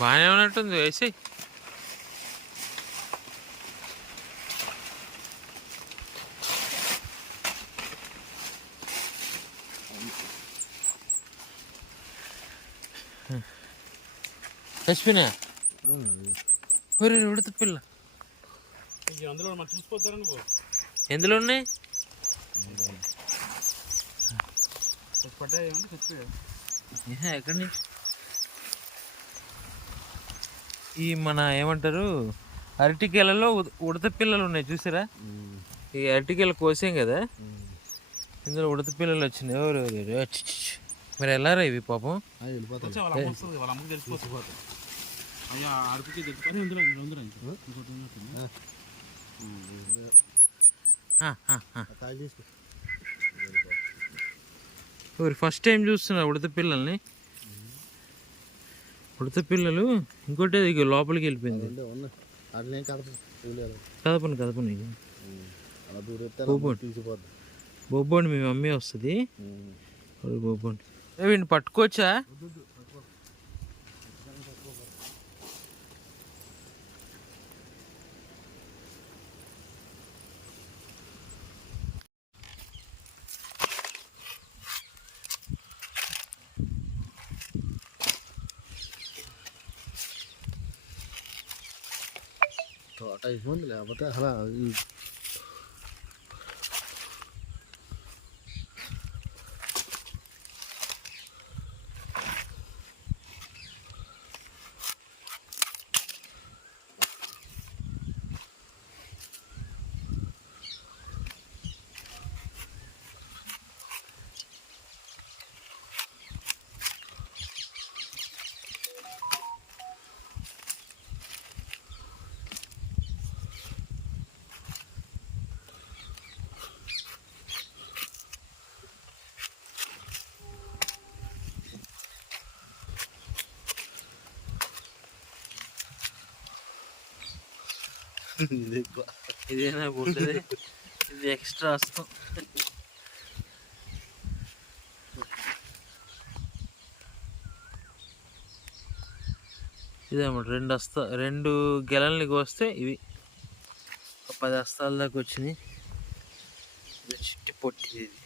బాగానే ఉన్నట్టుంది వేసి. చచ్చిపోయినా ఉడత పిల్ల అందులో మనం చూసిపోతారా నువ్వు? ఎందులో ఉన్నాయి? ఎక్కడి నుంచి? ఈ మన ఏమంటారు అరటికేలలో ఉడత పిల్లలు ఉన్నాయి చూసారా? ఈ అరటికేల కోసాం కదా, ఇందులో ఉడత పిల్లలు వచ్చినాయి. ఎవరు మరి వెళ్ళారా ఇవి పాపం? ఫస్ట్ టైం చూస్తున్నా ఉడత పిల్లల్ని. ఉడత పిల్లలు ఇంకోటి ఇక లోపలికి వెళ్ళిపోయింది. కదపండి కదపండి బొబ్బోండి మీ మమ్మీ వస్తుంది. బొబ్బోండి వీడిని పట్టుకోవచ్చా? తోట అయిపోయింది, లేకపోతే అసలు ఇదేనా పుట్టది? ఇది ఎక్స్ట్రా వస్తాం. ఇదేమాట రెండు గెలల్ని కోస్తే ఇవి 10 హస్తాల దాకా వచ్చినాయి. చిట్టి పొట్టి ఇది.